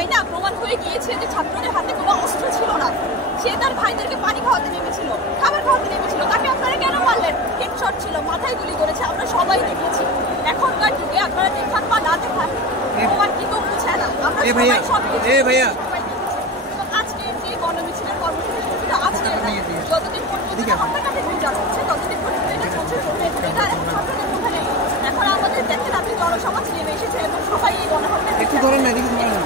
তাই না? প্রমাণ হয়ে গিয়েছে যে ছাত্রদের হাতে কোনো অস্ত্র ছিল না। সে তার ভাইদেরকে পানি খাওয়াতে নেমেছিল, খাবার খাওয়াতে নেমেছিল, তাকে আপনারা কেন মারলেন? হেডশট ছিল, মাথায় গুলি করেছে, আমরা সবাই দেখেছি। এখনকার যুগে আপনারা দেখান বা না দেখান প্রমাণ কিন্তু বুঝে না। আমরা সবাই সবকিছু আজকে যে গণমিছিলের কর্মসূচি আজকে যতদিন পর্যন্ত আমার কাছে বিচার হচ্ছে ততদিন পর্যন্ত এটা চলছে। এটা এখন ছাত্রদের মধ্যে নেই। এখন আমাদের দেখেন আপনি জনসমাজ নেমে এসেছে এবং সবাই এই গণহত্যা একটু ধরেন না, এদিকে ধরেন না।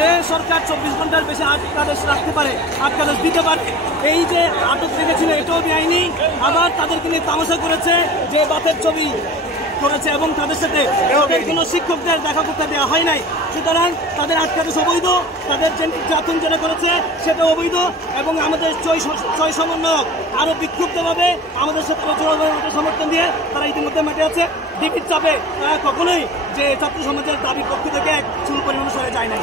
যে সরকার 24 ঘন্টার বেশি আটকাদেশ রাখতে পারে, আটকাদেশ দিতে পারে, এই যে আটক রেখেছিল এটাও বেআইনি। আবার তাদেরকে নিয়ে তামাশা করেছে, যে বাপের ছবি করেছে এবং তাদের সাথে কোনো শিক্ষকদের দেখা করতে দেওয়া হয় নাই। সুতরাং তাদের আটকাদেশ অবৈধ, তাদের যে নির্যাতন যেটা করেছে সেটা অবৈধ। এবং আমাদের ছয় সমন্বয়ক আরও বিক্ষুব্ধভাবে আমাদের সাথে জোরালোভাবে সমর্থন দিয়ে তারা ইতিমধ্যে মাঠে আছে। ডিবির চাপে তারা কখনোই যে ছাত্র সমাজের দাবির পক্ষ থেকে এক চুল পরিমাণ সরে যায় নাই।